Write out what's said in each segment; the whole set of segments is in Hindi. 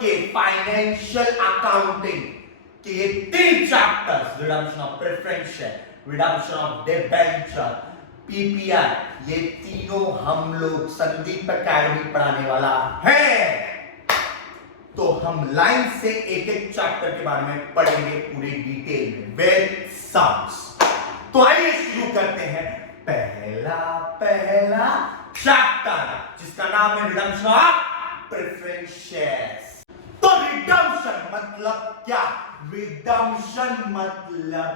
के फाइनेंशियल अकाउंटिंग के 3 chapters, redemption of preference share, redemption of debenture, PPI, ये तीनों हम लोग संदीप एकेडमी पढ़ाने वाला है। तो हम लाइन से एक एक चैप्टर के बारे में पढ़ेंगे पूरी डिटेल में विद सम्स। तो आइए शुरू करते हैं पहला चैप्टर जिसका नाम है रिडम्पशन ऑफ प्रेफरेंस शेयर्स। तो रिडम्पशन मतलब क्या? रिडम्पशन मतलब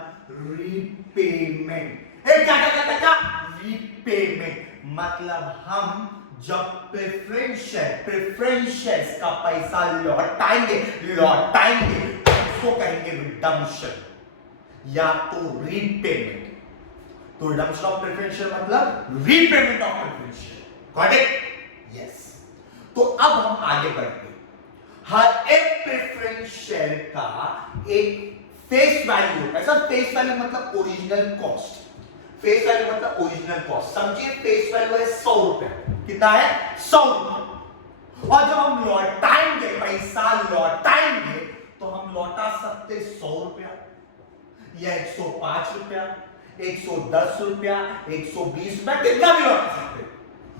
रीपेमेंट। क्या? रीपेमेंट मतलब हम जब प्रेफरेंस शेयर्स का पैसा लौटाएंगे उसको कहेंगे रिडम्पशन या तो रीपेमेंट। तो रिडम्पशन ऑफ प्रेफरेंस शेयर मतलब repayment of preference share. Got it? Yes. तो अब हम आगे बढ़ते हैं। हर एक प्रेफरेंस शेयर का एक फेस वैल्यू होता है। सर फेस वैल्यू मतलब ओरिजिनल कॉस्ट। फेस वैल्यू मतलब ओरिजिनल कॉस्ट। समझिए फेस वैल्यू है 100 रुपए। कितना है? 100 रुपए। और जब हम लौटाएंगे, पैसा लौटाएंगे, तो हम लौटा सकते 100 रुपया या 105 रुपया, 110 रुपया, 120 रुपया, कितना भी लौटा सकते।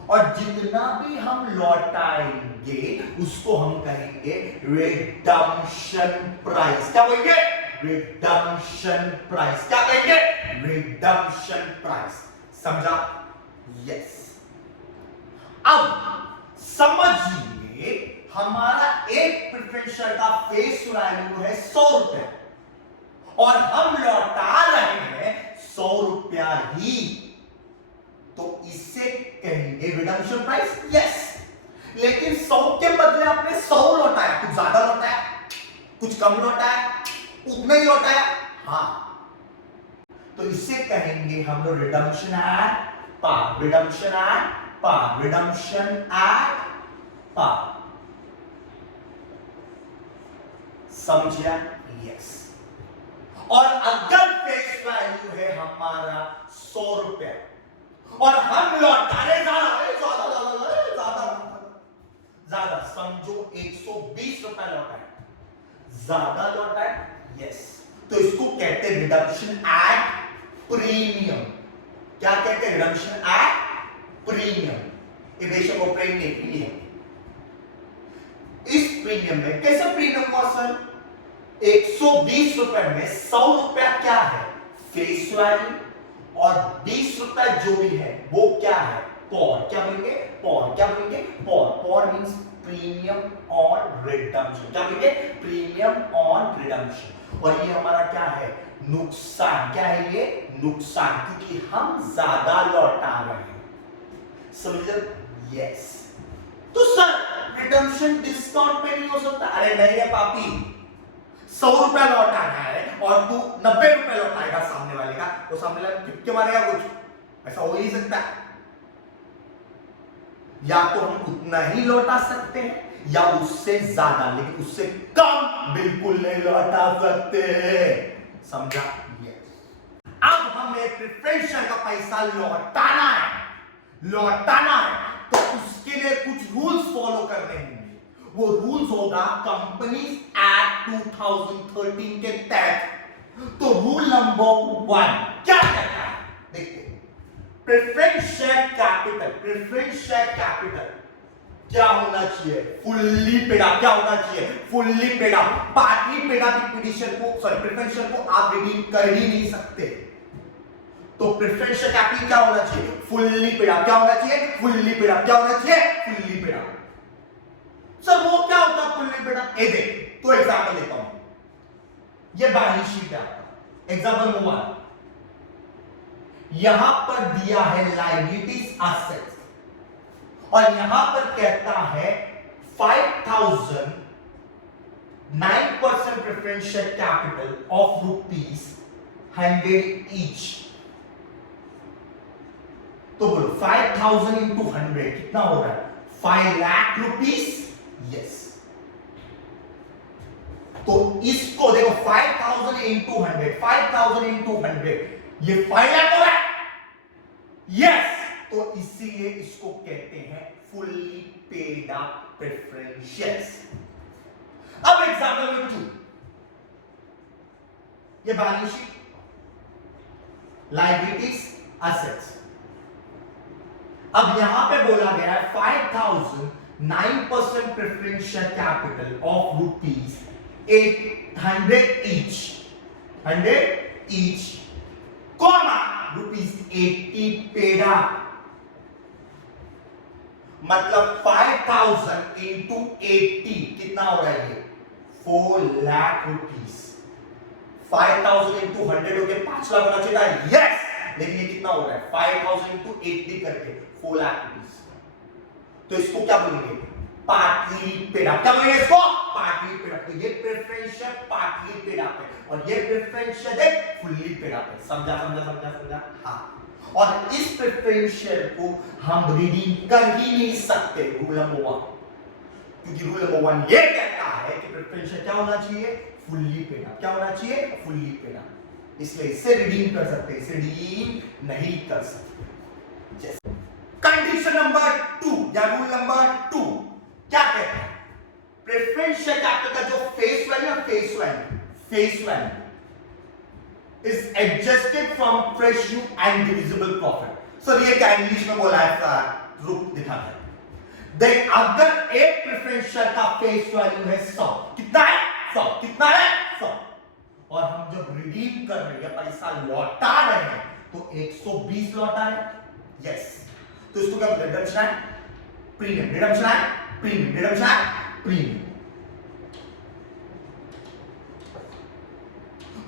और जितना भी हम लौटाएंगे उसको हम कहेंगे रिडम्पशन प्राइस। क्या कहेंगे? Redemption price. क्या कहेंगे? Redemption price. समझा? यस। अब समझिए हमारा एक प्रेफरेंस शेयर का फेस वैल्यू है 100 रुपए और हम लौटा रहे हैं 100 रुपया ही, तो इससे कहेंगे रिडम्पशन प्राइस। यस। लेकिन 100 के बदले आपने 100 लौटाया, कुछ ज्यादा लौटाया, कुछ कम लौटाया, उतना ही लौटाया, हाँ, तो इससे कहेंगे हम लोग redemption at par. Redemption at par. Redemption at par. समझिया? यस। और अगर फेस वैल्यू है हमारा 100 रुपया और हम लौटा रहे ज्यादा, समझो 120 रुपया लौटाए, ज्यादा लौटाए, यस, तो इसको कहते हैं रिडम्पशन एट प्रीमियम। क्या कहते हैं? Redemption at premium. Evasion premium. इस प्रीमियम में कैसे प्रीमियम हुआ सर? 120 रुपए में 100 रुपया क्या है? फेस वैल्यू, और 20 रुपया जो भी है वो क्या है? पॉर। क्या बोलेंगे? पॉर। क्या बोलेंगे? पॉर। पॉर मींस प्रीमियम ऑन रिडम्पशन। क्या बोलेंगे? Premium on redemption. और ये हमारा क्या है? नुकसान। क्या है ये? नुकसान, क्योंकि हम ज्यादा लौटा रहे हैं। समझे? यस। तो सर रिडम्पशन डिस्काउंट पे नहीं हो सकता? अरे नहीं है पापी, 100 रुपया लौटाना है और तू 90 रुपया लौटाएगा सामने वाले का, तो सामने वाला टिपके मारेगा कुछ? ऐसा हो ही नहीं सकता। या तो हम उतना ही लौटा सकते हैं या उससे ज्यादा, लेकिन उससे कम बिल्कुल नहीं लौटा सकते। समझा? यस। अब हमें प्रेफरेंस शेयर का पैसा लौटाना है, तो उसके लिए कुछ रूल्स फॉलो करने होंगे। वो रूल्स होगा कंपनीज एक्ट 2013 के तहत। तो रूल नंबर 1 क्या कहता है? देखते हैं। प्रेफरेंस शेयर कैपिटल क्या होना चाहिए? Fully paid up. क्या होना चाहिए? Fully paid up. Partly paid up petition को, सॉरी, प्रेफरेंस शेयर को आप रिडीम कर ही नहीं सकते। तो प्रेफरेंस शेयर कैपिटल क्या होना चाहिए? Fully paid up. क्या होना चाहिए? Fully paid up. क्या होना चाहिए? Fully paid up. सर वो क्या होता है फुल्ली पेड अप? ये देख, तो एग्जांपल देता हूं। ये बैलेंस शीट है आपका। एग्जांपल नंबर 1, यहां पर दिया है लायबिलिटीज एसेट्स और यहां पर कहता है 5000 9% preference share capital of ₹100 each. तो बोलो 5000 इंटू 100 कितना हो रहा है? 5 लाख रुपीस। यस। तो इसको देखो 5000 इंटू 100, 5000 इंटू 100, ये 5 लाख हो रहा है। यस। तो इसीलिए इसको कहते हैं fully paid up preference shares. Example number 2, ये बैलेंस शीट, लायबिलिटीज, असेट्स। अब यहां पे बोला गया है 5,000 9% preferential capital of ₹800 each, 100 each, comma ₹80 paid up। मतलब 5,000 into 80 कितना हो रहा है ये? 4 लाख रुपीस। 5,000 into 100 हो गया 5 लाख होना चाहिए था, यस, लेकिन ये कितना हो रहा है? 5,000 into 80 करके 4 लाख रुपीस। तो इसको क्या बोलेंगे? Partly paid up. क्या बोलेंगे इसको? Partly paid up. तो ये प्रेफरेंशियल पार्टली पेड अप है और ये प्रेफरेंशियल है फुल्ली पेड अप है। समझा समझा समझा समझा? हाँ। और इस प्रेफरेंशियल को हम रिडीम कर ही नहीं सकते, रूल नंबर 1, क्योंकि रूल नंबर 1 ये कहता है कि प्रेफरेंशियल क्या होना चाहिए? Fully paid up. क्या होना चाहिए? Fully paid up. इसलिए इसे रिडीम कर सकते, इसे रिडीम नहीं कर सकते। कंडीशन नंबर 2 या रूल नंबर 2 क्या कहता है? प्रेफरेंशियल कैपिटल का जो face value is adjusted from fresh issue and divisible profit। Sir ये क्या इंग्लिश में बोला है सर? रूप दिखाते हैं। देख, अगर एक प्रेफरेंशियल का फेस वैल्यू है 100, कितना है? 100। कितना है? 100। और हम जब रिडीम कर रहे हैं, पैसा लौटा रहे हैं, तो 120 लौटा है, यस। तो इसको क्या बोलते हैं? रिडम्पशन है, प्रीमियम, रिडम्पशन है, प्रीमियम, रिडम्पशन है, प्रीमियम।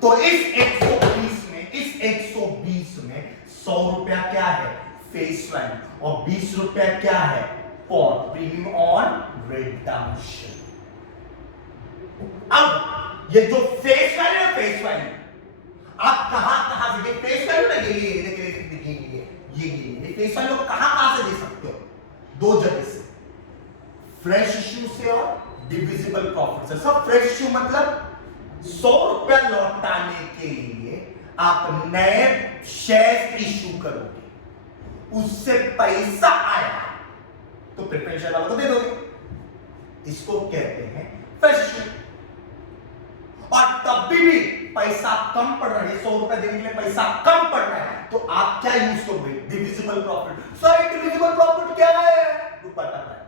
तो इस 120 में 100 रुपया क्या है? फेस वैल्यू, और 20 रुपया क्या है? For premium on redemption. अब ये जो फेस वैल्यू है, फेस वैल्यू आप कहां से ये फेस वैल्यू ना, ये फेस वैल्यू कहां से दे सकते हो? 2 जगह से, फ्रेश इश्यू से और डिविजिबल प्रॉफिट से। सब फ्रेश इश्यू मतलब 100 रुपया लौटाने के लिए आप नए शेयर इश्यू करोगे, उससे पैसा आया तो प्रेफरेंशियल वालों को दे दोगे, इसको कहते हैं फ्रेश इश्यू। और तब भी पैसा कम पड़ रहा है, 100 रुपया देने के लिए पैसा कम पड़ रहा है, तो आप क्या यूज करोगे? Divisible profit. Sir divisible profit क्या है? बताता है।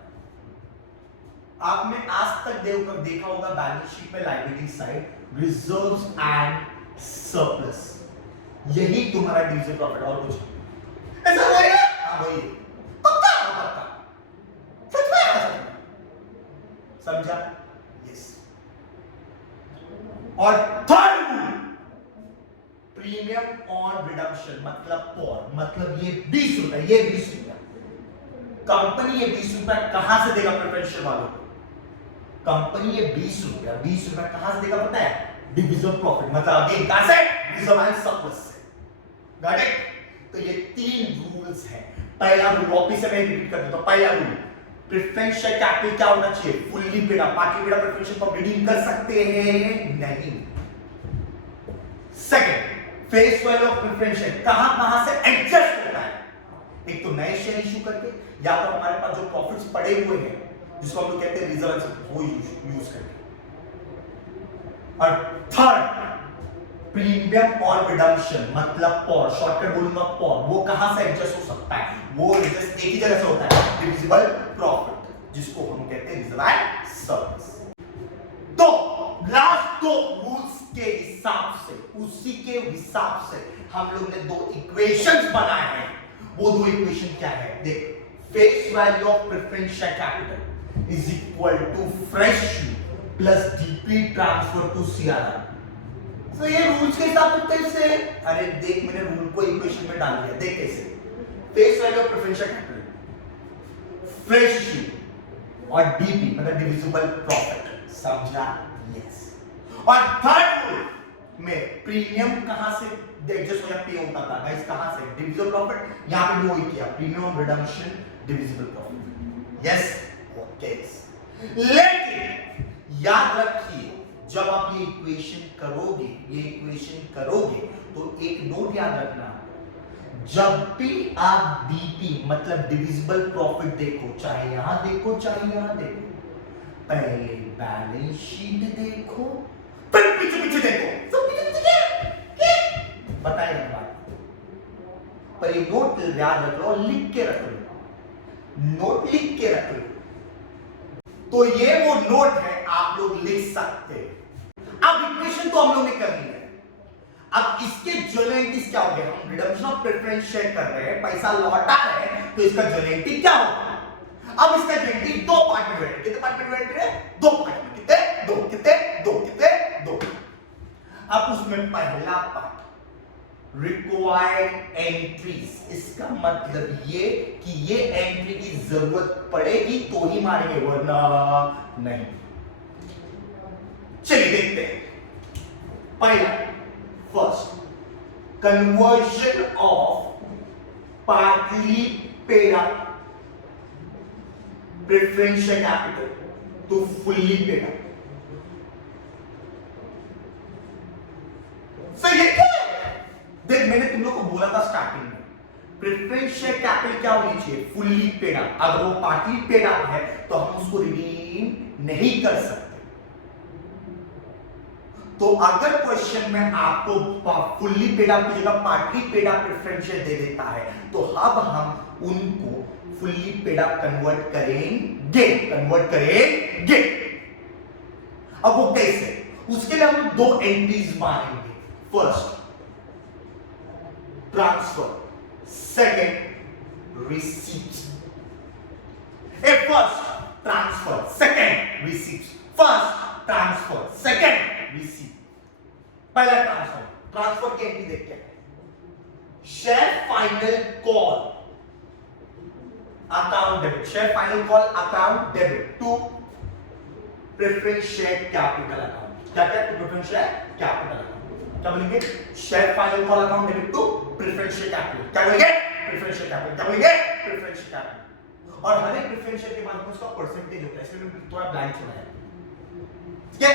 आपने आज तक देखा होगा बैलेंस शीट में liability side reserves and surplus, यही तुम्हारा डिविजिबल प्रॉफिट और कुछ ऐसा वही है। हां वही पक्का पक्का सच में समझा? यस। और third rule, premium on redemption मतलब पॉर, मतलब ये 20 रुपया, ये 20 रुपया कंपनी ये 20 रुपया कहां से देगा प्रेफरेंशियल वालों को? कंपनी ये 20 रुपया कहां से देगा पता है? डिविजिबल प्रॉफिट, मतलब अगेन कहां से? रिजर्व एंड सरप्लस से। Got it? तो ये 3 रूल्स हैं। पहला रूल वापस से मैं रिपीट कर देता हूं। पहला रूल, प्रेफरेंशियल कैपिटल क्या होना चाहिए? Fully paid up. बाकी पेड अप प्रेफरेंशियल को रिडीम कर सकते हैं नहीं। Second, face value of preferential कहां से एडजस्ट होता है? एक तो नए शेयर इशू करके, या तो हमारे पास जो प्रॉफिट्स पड़े हुए हैं जिसको हम लोग कहते हैं रिजर्व, वो यूज करके। और थर्ड, प्रीमियम ऑन रिडम्पशन मतलब पॉर, शॉर्टकट बोलूंगा पॉर, वो कहां से एडजस्ट हो सकता है? वो एडजस्ट एक ही जगह से होता है, डिविजिबल प्रॉफिट, जिसको हम कहते हैं रिजर्व एंड सरप्लस। तो लास्ट 2 रूल्स के हिसाब से, उसी के हिसाब से हम लोग ने 2 इक्वेशंस बनाए हैं। वो 2 इक्वेशन क्या है? देख, face value of preferential capital is equal to fresh plus DP transfer to CRR. तो ये रूल्स के हिसाब से कैसे? अरे देख, मैंने रूल को इक्वेशन में डाल दिया। देख कैसे? Face value of preferential capital, fresh और डीपी मतलब डिविजिबल प्रॉफिट। समझा? यस। और थर्ड रूल में प्रीमियम कहां से एडजस्ट हो या पे होता था? गाइस कहां से? Divisible profit. यहां पे वो ही किया, premium on redemption divisible profit. Yes, okay. लेकिन याद रखिए, जब आप ये इक्वेशन करोगे तो एक नोट याद रखना, जब भी आप डीपी मतलब डिविजिबल प्रॉफिट देखो, चाहे यहां देखो चाहे यहां देखो, पहले बैलेंस शीट देखो, फिर पीछे पीछे देखो। सब पीछे पीछे क्या बताइए बात। पर ये नोट याद रख लो, लिख के रख लो, नोट लिख के रख लो। तो ये वो नोट है, आप लोग लिख सकते हैं। अब इक्वेशन तो हम लोग ने करनी है। अब इसके ज्वेलेंटिस क्या हो गए? हम रिडम्पशन ऑफ प्रेफरेंस शेयर कर रहे हैं, पैसा लौटा रहे हैं, तो इसका ज्वेलेंटिस क्या होगा? अब इसका ज्वेलेंटिस दो पार्ट में डिवाइड, कितने पार्ट में डिवाइड है? दो पार्ट में। कितने? दो। कितने? दो। कितने? दो। अब उसमें पहला पार्ट रिक्वायर्ड एंट्रीज, इसका मतलब ये कि ये एंट्री की जरूरत पड़ेगी तो ही मारेंगे, वरना नहीं। चलिए देखते हैं। पहला, first, conversion of partly paid up preferential capital to fully paid up. सही है क्या? देख, मैंने तुम लोग को बोला था स्टार्टिंग में, प्रेफरेंशियल कैपिटल क्या होनी चाहिए? Fully paid up. अगर वो पार्टली पेड अप है तो हम उसको रिडीम नहीं कर सकते। तो अगर क्वेश्चन में आपको फुल्ली पेड अप की जगह पार्टली पेड अप प्रेफरेंशियल दे देता है, तो अब हम उनको फुल्ली पेड अप कन्वर्ट करेंगे। अब वो कैसे? उसके लिए हम दो एंट्रीज मारेंगे। First, transfer, second, receipt. First transfer, second receipt. First transfer, second receipt. पहला ट्रांसफर की एंट्री देखते हैं। Share final call account debit, share final call account debit to preference share capital account. क्या क्या? To preference share capital account. क्या बोलेंगे? Share final call account debit to preference share capital. क्या बोलेंगे? Preference share capital. क्या बोलेंगे? Preference share capital. और हर एक प्रेफरेंस शेयर के बाद में उसका परसेंटेज होता है, इसलिए मैंने थोड़ा ब्लैंक छोड़ा है। ठीक है?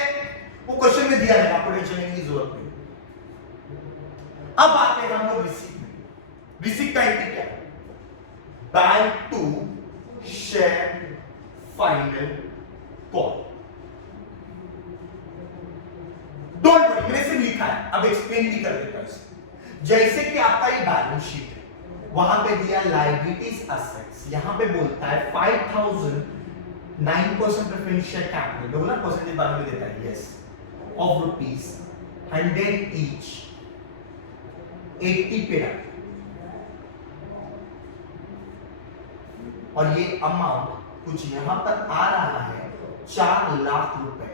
वो क्वेश्चन में दिया है, आपको टेंशन लेने की जरूरत नहीं। अब आते हैं हम लोग रिसीप्ट में। रिसीप्ट का एंट्री क्या है? Bank to share final call. Don't worry, मैंने सिर्फ लिखा है, अब एक्सप्लेन भी कर देता हूं। जैसे कि आपका ये बैलेंस शीट है, वहां पे दिया लायबिलिटीज असेट्स, यहां पे बोलता है 5000 9% प्रेफरेंशियल कैपिटल, बोला परसेंटेज बाद में देता है, yes, of rupees 100 each, 80 paid up. और ये अमाउंट कुछ यहां पर आ रहा है 4 लाख रुपए।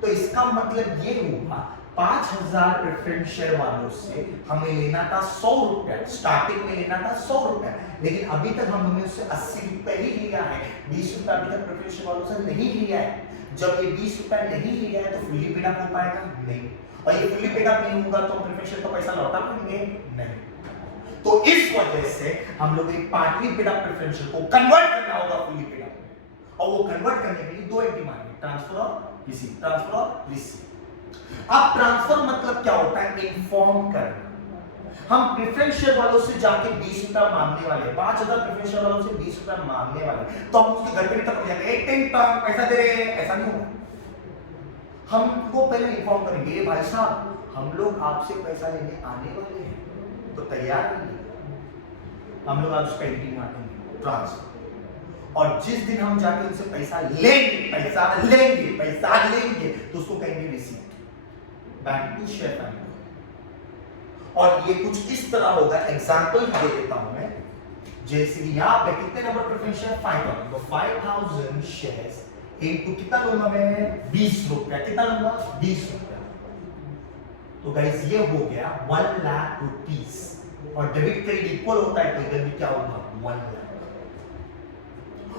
तो इसका मतलब ये हुआ 5000 प्रेफरेंस शेयर वालों से हमें लेना था 100 रुपया, स्टार्टिंग में लेना था 100 रुपया, लेकिन अभी तक हमने उससे 80 रुपए ही लिया है। 20 रुपया अभी तक प्रेफरेंस शेयर वालों से नहीं लिया है। जब ये 20 रुपया नहीं लिया है तो फुल्ली पेड अप हो पाएगा? नहीं। और ये फुल्ली पेड अप नहीं होगा तो प्रेफरेंस शेयर का पैसा लौटा पाएंगे? नहीं। तो इस वजह से हम लोग एक partly paid up preference share को कन्वर्ट करना होगा फुल्ली पेड अप में, और वो कन्वर्ट करने के लिए दो एंट्री मारेंगे, ट्रांसफर और रिसीव। ट्रांसफर और रिसीव। अब ट्रांसफर मतलब क्या होता है? इन्फॉर्म करना। हम प्रेफरेंस शेयर वालों से जाके 20 रुपया मांगने वाले, 5000 प्रेफरेंस शेयर वालों से 20 रुपया मांगने वाले, तो हम उसके घर पे नहीं तक जाएंगे, एक टेन पैसा दे रहे हैं, ऐसा नहीं होगा। हम उनको पहले इन्फॉर्म करेंगे, भाई साहब हम लोग आपसे पैसा लेने आने वाले हैं, तो तैयार रहिए। हम लोग आज उसका एंट्री मारेंगे, ट्रांसफर। और जिस दिन हम जाके उनसे पैसा लेंगे तो उसको कहेंगे receipt, bank to share final. और ये कुछ इस तरह होगा, एग्जांपल दे देता हूं मैं। जैसे यहां पे कितने नंबर प्रेफरेंस शेयर? 5000, तो 5000 शेयर्स इनटू कितना लूंगा मैं? 20 रुपया। कितना लूंगा? 20 रुपया। तो गाइस ये हो गया 1 लाख रुपीस, और डेबिट क्रेडिट इक्वल होता है तो इधर भी क्या होगा? 1 लाख।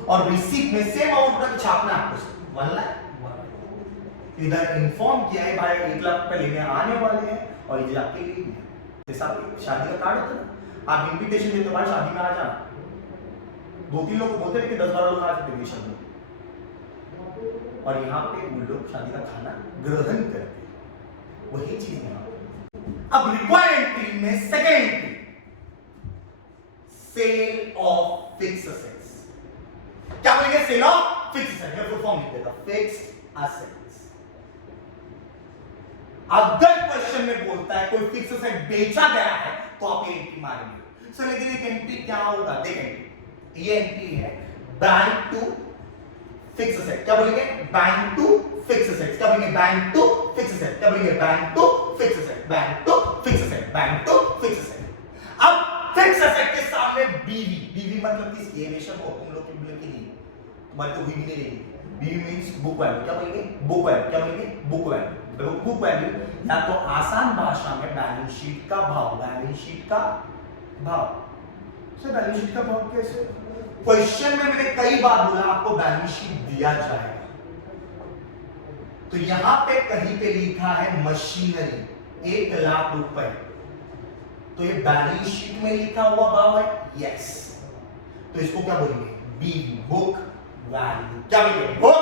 और रिसीप्ट में सेम अमाउंट का छापना आपको 1 लाख। इधर इन्फॉर्म किया है भाई 1 लाख रुपए लेने आने वाले हैं, और ये जाके ले लिया। जैसा शादी का कार्ड होता है ना, आप इनविटेशन देते हो भाई शादी में आ जाना, 2-3 लोग बोलते हैं कि 10-12 लोग आ जाते हैं शादी में, और यहाँ पे उन लोग शादी का खाना ग्रहण करते हैं, वही चीज है। अब रिक्वायर्ड एंट्री में second entry, sale of fixed assets. क्या बोलेंगे? सेल ऑफ फिक्स एसेट मैं फुल फॉर्म लिख देता हूं, फिक्स्ड एसेट्स। अगर क्वेश्चन में बोलता है कोई फिक्स एसेट बेचा गया है तो आप ये एंट्री मारेंगे। सर लेकिन एक एंट्री क्या होगा, देखेंगे ये एंट्री है बैंक टू फिक्स एसेट, क्या बोलेंगे बैंक टू फिक्स एसेट, क्या बोलेंगे बैंक टू फिक्स एसेट, क्या बोलेंगे bank to fix asset, bank to fix asset, bank to fix asset. अब फिक्स एसेट के सामने बीवी, बीवी मतलब किस, ये हमेशा को तुम लोग की बोले कि नहीं तुम्हारी तो हुई भी नहीं रहेगी। बीवी मींस बुक वैल्यू, क्या बोलेंगे बुक वैल्यू, क्या बोलेंगे बुक वैल्यू। बुक वैल्यू या तो आसान भाषा में बैलेंस शीट का भाव, बैलेंस शीट का भाव। सर बैलेंस शीट का भाव कैसे, क्वेश्चन में मैंने कई बार बोला आपको बैलेंस शीट दिया जाएगा, तो यहां पे कहीं पे लिखा है मशीनरी 1,00,000 रुपए, तो ये बैलेंस शीट में लिखा हुआ भाव है, यस, तो इसको क्या बोलेंगे बीवी, बुक वैल्यू, क्या बोलेंगे बुक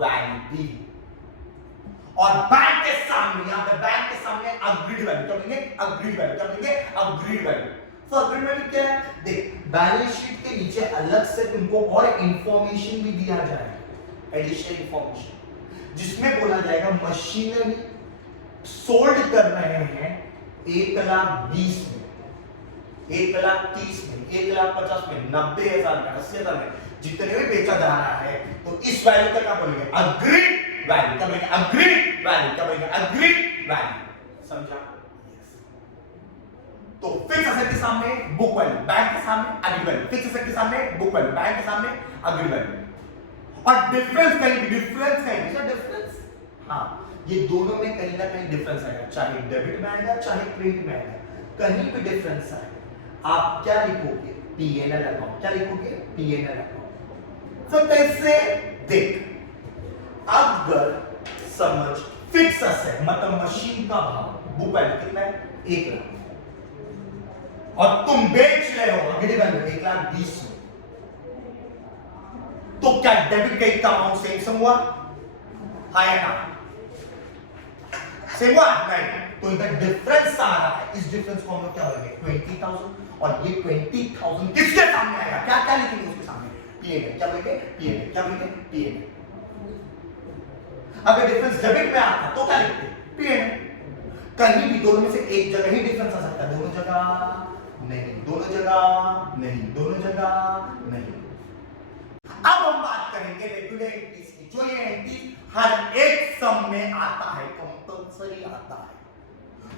वैल्यू बीवी। और बैंक के सामने, यहां पे बैंक के सामने अग्रीड वैल्यू, क्या बोलेंगे अग्रीड वैल्यू, क्या बोलेंगे अग्रीड वैल्यू। तो अग्रीड वैल्यू क्या है, देख बैलेंस शीट के नीचे अलग से तुमको और इंफॉर्मेशन भी दिया जाएगा, एडिशनल इंफॉर्मेशन, जिसमें बोला जाएगा मशीनरी सोल्ड कर रहे हैं 1,20,000 में, 1,30,000 में, 1,50,000 में, 90,000 में, 80,000 में, जितने भी बेचा जा रहा है, तो इस वैल्यू का क्या बोलेंगे अग्रीड वैल्यू, क्या बोलेंगे अग्रीड वैल्यू, क्या बोलेंगे अग्रीड वैल्यू, समझा। तो फिक्स एसेट के सामने बुक वैल्यू, बैंक के सामने अग्रीड वैल्यू, फिक्स एसेट के सामने बुक वैल्यू, बैंक के सामने अग्रीड वैल्यू। और डिफरेंस कहीं भी, डिफरेंस कहीं भी, क्या डिफरेंस, हाँ ये दोनों में कहीं ना कहीं डिफरेंस आएगा, चाहे डेबिट में आएगा चाहे क्रेडिट में आएगा, कहीं भी डिफरेंस आएगा। आप क्या लिखोगे पीएनएल अकाउंट, क्या लिखोगे पीएनएल अकाउंट। तो कैसे, देख अगर समझ फिक्स एसेट मतलब मशीन का भाव, बुक वैल्यू कितना है 1,00,000, और तुम बेच रहे हो अग्रीड वैल्यू 1,20,000 में, तो क्या डेबिट क्रेडिट का अमाउंट सेम सेम हुआ, हाँ या ना, सेम हुआ नहीं, तो इधर डिफरेंस आ रहा है, इस डिफरेंस को हम लोग क्या बोलेंगे 20,000, और ये 20,000 किसके सामने आएगा, क्या क्या लिखेंगे उसके सामने पीएनएल, क्या बोलेंगे पीएनएल, क्या बोलेंगे पीएनएल। अगर डिफरेंस डेबिट में आता तो क्या लिखते पीएनएल, कहीं भी दोनों में से एक जगह ही डिफरेंस आ सकता है, दोनों जगह नहीं, दोनों जगह नहीं, दोनों जगह नहीं। अब हम बात करेंगे रेगुलर एंट्रीज की, जो ये एंट्री हर एक सम में आता है, कंपल्सरी आता है।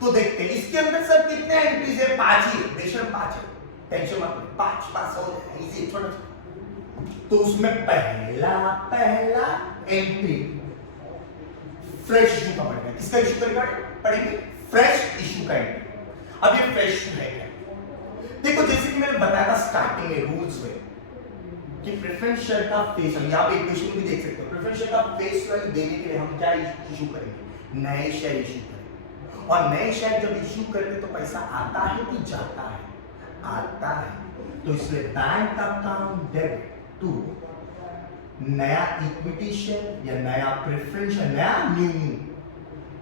तो देखते हैं इसके अंदर सर कितने एंट्रीज है, 5 ही है, बेशक 5 है, टेंशन मत लो, 5 हो जाएगा इजी, छोटा। तो उसमें पहला एंट्री फ्रेश इशू का पड़ेगा, किसका इशू करेगा पढ़ेंगे फ्रेश इशू का एंट्री। अब ये फ्रेश इशू है, देखो जैसे कि मैंने बताया था स्टार्टिंग में रूल्स में कि प्रेफरेंस शेयर का फेस वैल्यू, आप इक्वेशन भी देख सकते हो, प्रेफरेंस शेयर का फेस वैल्यू देने के लिए हम क्या इशू करेंगे, नए शेयर इशू करेंगे। और नए शेयर जब इशू करते तो पैसा आता है कि जाता है, आता है, तो इसलिए बैंक अकाउंट डेबिट टू नया इक्विटी शेयर या नया प्रेफरेंस शेयर, नया न्यू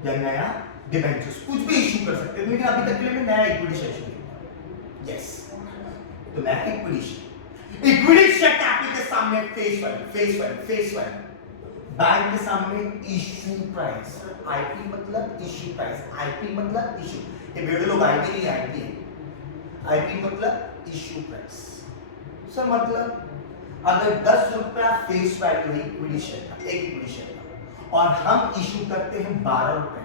या नया डिबेंचर्स, कुछ भी इशू कर सकते हैं, लेकिन अभी तक के लिए नया इक्विटी शेयर इशू, यस, तो नया equity share, equity share capital के सामने face value, face value, face value, bank के सामने इशू प्राइस, आईपी मतलब इशू प्राइस, आईपी मतलब इशू, ये बेटे लोग आईपी नहीं, आईपी मतलब इशू प्राइस। सर मतलब अगर 10 रुपया फेस वैल्यू है इक्विटी शेयर का, एक इक्विटी शेयर का, और हम इशू करते हैं 12 रुपए,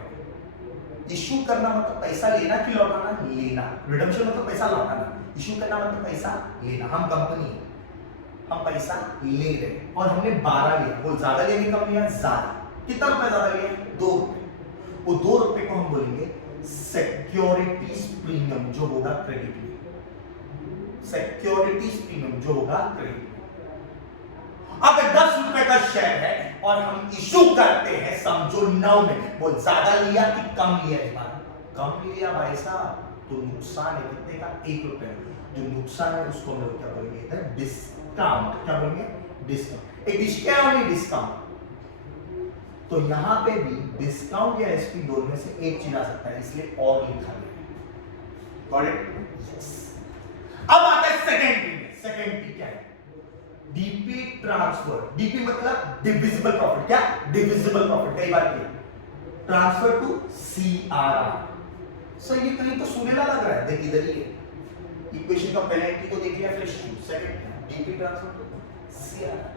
इशू करना मतलब पैसा लेना कि लौटाना, लेना, रिडम्पशन मतलब पैसा लौटाना, इशू करना मतलब पैसा लेना, हम कंपनी है, हम पैसा ले रहे हैं और हमने 12 लिया, वो ज्यादा लेने कम लिया, ज्यादा, कितना रुपए ज्यादा लिया 2 रुपए, वो 2 रुपए को हम बोलेंगे सिक्योरिटीज प्रीमियम, जो होगा क्रेडिट में, सिक्योरिटीज प्रीमियम जो होगा क्रेडिट में। अगर 10 रुपए का शेयर है और हम इशू करते हैं समझो 9 में, वो ज्यादा लिया कि कम लिया, इस बार कम लिया भाई साहब, तो नुकसान है कितने का 1 रुपए, जो नुकसान है उसको हम लोग क्या बोलेंगे इधर डिस्काउंट, क्या बोलेंगे डिस्काउंट, एक डिस्काउंट नहीं डिस्काउंट, तो यहां पे भी डिस्काउंट या एसपी दोनों में से एक चीज आ सकता है, इसलिए और लिखा गया। Got it? अब आता है सेकंड पी में, सेकंड पी क्या है, डीपी ट्रांसफर, डीपी मतलब डिविजिबल प्रॉफिट, क्या डिविजिबल प्रॉफिट, कई बार किया, ट्रांसफर टू सीआरआर। सर ये कहीं तो सुनेला लग रहा है, देख इधर ही है, इक्वेशन का पहला एंट्री को देख लिया, फिर second DP transfer to CRR,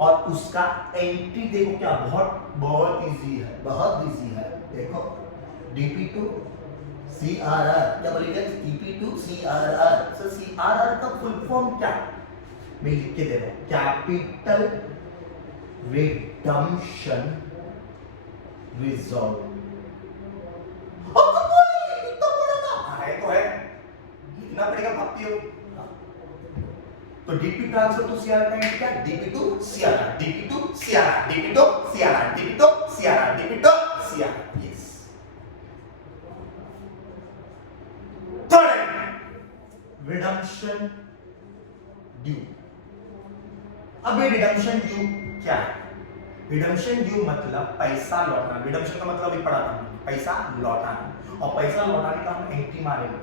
और उसका एंट्री देखो क्या, बहुत बहुत इजी है, बहुत इजी है। देखो डीपी टू सीआरआर, क्या बोलेंगे, DP to CRR. Sir CRR का फुल फॉर्म क्या, मैं लिख के दे रहा हूं, कैपिटल रिडम्पशन रिजर्व। है तो है, लिखना पड़ेगा भापियो। तो डीपी ट्रांसफर टू सीआरआर का एंट्री क्या, DP to CRR, DP to CRR, DP to CRR, DP to CRR, DP to CRR. Yes. Third, redemption due. अब ये रिडम्पशन ड्यू क्या है, रिडम्पशन ड्यू मतलब पैसा लौटाना, रिडम्पशन का मतलब भी पढ़ा था, पैसा लौटाना, और पैसा लौटाने का हम एंट्री मारेंगे।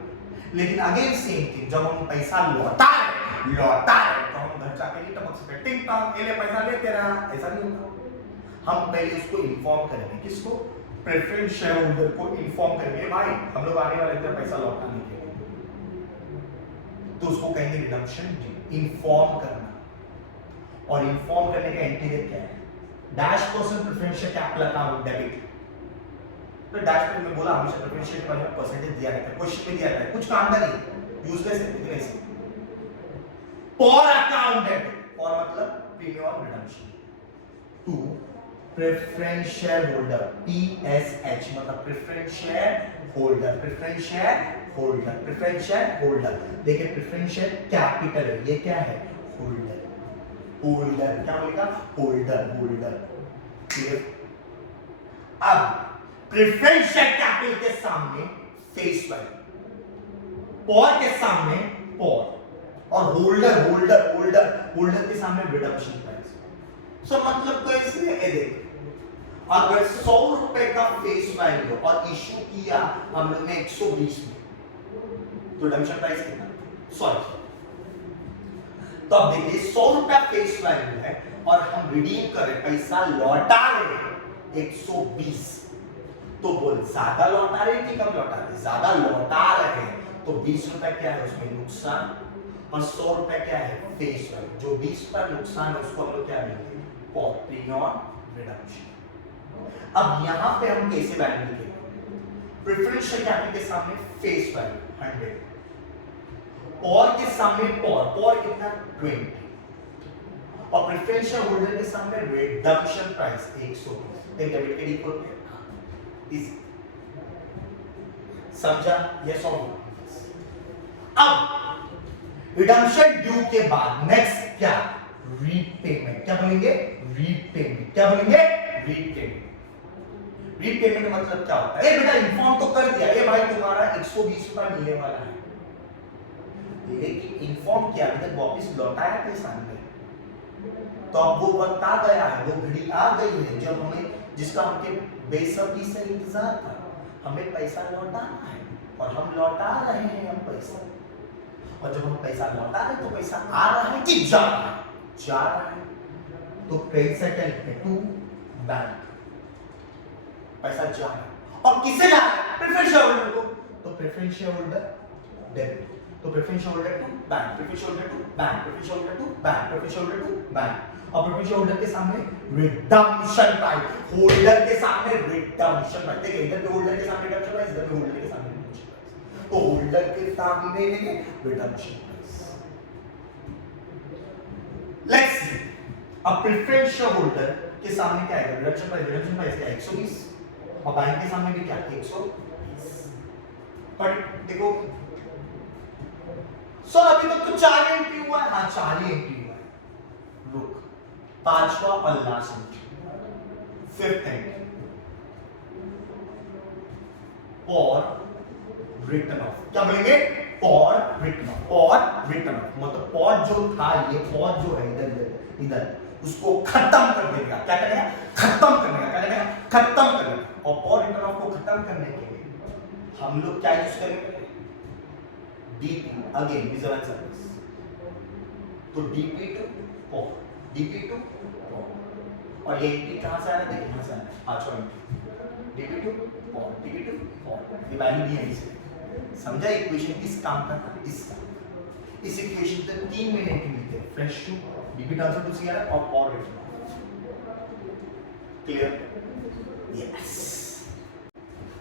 लेकिन अगेन सेम थिंग, जब हम पैसा लौटा है तो हम घर जाके नहीं टपक सकते, टिंग टॉक ये ले पैसा लेते रहा, ऐसा नहीं होता। हम पहले उसको इन्फॉर्म करेंगे, किसको, प्रेफरेंस शेयर होल्डर को इन्फॉर्म करेंगे, भाई हम लोग आने वाले थे पैसा लौटाने के लिए, तो उसको कहेंगे रिडम्पशन ड्यू, इन्फॉर्म करना। और इन्फॉर्म करने का एंट्री डेट क्या है, dash percent preferential capital account debit. तो डैश पे मैं बोला हमेशा प्रेफरेंशियल के बारे में परसेंटेज दिया रहता है, क्वेश्चन में दिया रहता है, कुछ काम का नहीं, यूजलेस है, लेकिन ऐसे फॉर अकाउंट डेबिट, फॉर मतलब premium redemption, to preference share holder, PSH मतलब preference share holder, preference share holder, preference share holder. देखिए प्रेफरेंस शेयर कैपिटल है, ये क्या है, होल्डर, होल्डर क्या बोलेगा, होल्डर, होल्डर। क्लियर। अब प्रेफरेंस शेयर कैपिटल के सामने फेस वैल्यू, पॉर के सामने पॉर, और होल्डर होल्डर होल्डर होल्डर के सामने रिडम्पशन प्राइस। सो मतलब तो इसलिए ये देख, अगर 100 रुपए का फेस वैल्यू और इशू किया हम लोग ने 120 में, तो रिडम्पशन प्राइस कितना, 100। तो अब देखिए 100 रुपया फेस वैल्यू है और हम रिडीम कर रहे, पैसा लौटा रहे 120, तो बोल ज्यादा लौटा रहे कि कम लौटा रहे, ज्यादा लौटा रहे हैं, तो 20 रुपए क्या है उसमें नुकसान, और 100 रुपए क्या है फेस वैल्यू, जो 20 पर नुकसान है उसको हम लोग क्या लेंगे, प्रीमियम रिडम्पशन। अब यहां पे हम कैसे वैल्यू लिखेंगे, प्रेफरेंशियल कैपिटल के सामने फेस वैल्यू 100, और के सामने पॉर कितना 20, और प्रेफरेंशियल होल्डर के सामने रिडम्पशन प्राइस 120, डेबिट के इक्वल इजी, समझा, यस और नो। अब रिडम्पशन ड्यू के बाद नेक्स्ट क्या, रीपेमेंट, क्या बोलेंगे, रीपेमेंट, क्या बोलेंगे, रीपेमेंट। रीपेमेंट मतलब क्या होता है, ए बेटा इन्फॉर्म तो कर दिया, ये भाई तुम्हारा 120 रुपया मिलने वाला है, लेकिन इन्फॉर्म किया अभी तक वापस लौटाया पैसा नहीं, तो अब वो वक्त आ गया है, वो घड़ी आ गई है जब हमें, जिसका हमके बेसब्री से इंतजार था, हमें पैसा लौटाना है, और हम लौटा रहे हैं हम पैसा, और जब हम पैसा लौटा रहे हैं तो पैसा आ रहा है कि जा रहा है, जा रहा है, तो क्रेडिट साइड क्या लिखते हैं, टू बैंक, पैसा जा रहा है, और किसे जा रहा है, प्रेफरेंस होल्डर को, तो प्रेफरेंस होल्डर डेबिट, तो preference holder to bank, preference holder to bank, preference holder to bank, preference holder to bank, और प्रेफरेंस होल्डर के सामने रिडम्पशन प्राइस, होल्डर के सामने रिडम्पशन प्राइस, देखिए इधर पे होल्डर के सामने रिडम्पशन प्राइस, इधर पे होल्डर के सामने रिडम्पशन प्राइस, तो होल्डर के सामने रिडम्पशन प्राइस। लेट्स सी, अब प्रेफरेंस होल्डर के सामने क्या है, रिडम्पशन प्राइस, रिडम्पशन प्राइस क्या है 120, और बैंक के सामने भी क्या 120, पर देखो सर अभी तक तो 4 एंट्री हुआ है, हाँ 4 ही एंट्री हुआ है, रुक, 5वां और लास्ट एंट्री, 5th एंट्री, और रिटर्न ऑफ, क्या बोलेंगे, और रिटर्न ऑफ, और रिटर्न ऑफ मतलब पॉज जो था, ये पॉज जो है इधर इधर उसको खत्म कर देगा, क्या करेगा, खत्म करने का, क्या करेगा, खत्म करने, और पॉज रिटर्न ऑफ को खत्म करने के लिए हम लोग क्या यूज करेंगे, डीपी, अगेन विजुअल सर्विस, तो DP2 4, DP2 4, और ये एंटी कहां से आ रहा है? देखिए यहां से आ रहा है, पांचवा एंटी DP2 4, DP2 4, ये वैल्यू दी है इसे। समझा इक्वेशन किस काम का था? इसका। इस इक्वेशन से 3 में एंटी मिलते हैं, fresh to DP transfer to CR और पावर रेट। क्लियर? यस।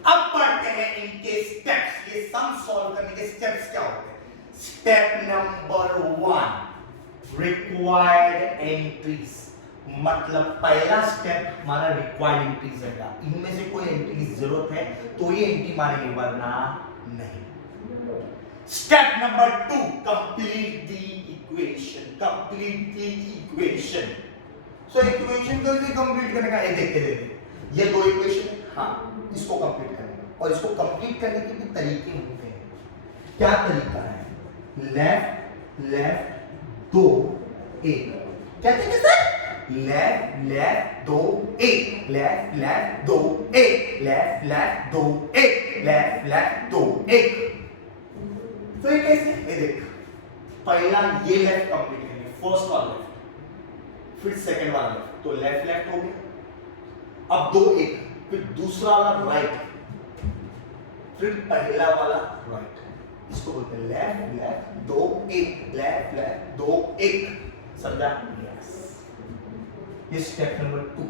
अब पढ़ते हैं इनके स्टेप्स। ये सम सॉल्व करने के स्टेप्स क्या होते हैं? Step number 1, required entries. मतलब पहला स्टेप हमारा रिक्वायर्ड एंट्रीज है। इनमें से कोई एंट्री की जरूरत है तो ये एंट्री मारेंगे, वरना नहीं। Step number 2, complete the equation. Complete the equation. So equation को भी कंप्लीट करने का है, देखते ये दो इक्वेशन है, हाँ इसको कंप्लीट करने और इसको कंप्लीट करने के भी तरीके होते हैं। क्या तरीका है? लेफ्ट लेफ्ट 2 1, क्या तरीके से? Left left 2 1, left left 2 1, left left 2 1, left left 2 1। तो ये कैसे? ये देख, पहला ये लेफ्ट कंप्लीट करेंगे, फर्स्ट वाला लेफ्ट, फिर सेकंड वाला लेफ्ट, तो लेफ्ट लेफ्ट हो गया। अब 2 1, फिर दूसरा वाला राइट, फिर पहला वाला राइट। इसको बोलते हैं लेफ्ट लेफ्ट 2 1, लेफ्ट लेफ्ट 2 1। समझा? यस। ये स्टेप नंबर 2।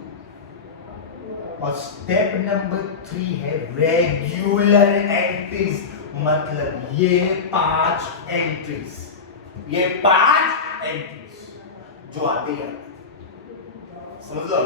और स्टेप नंबर 3 है रेगुलर एंट्रीज। मतलब ये 5 एंट्रीज, ये 5 एंट्रीज जो आते हैं, समझ लो।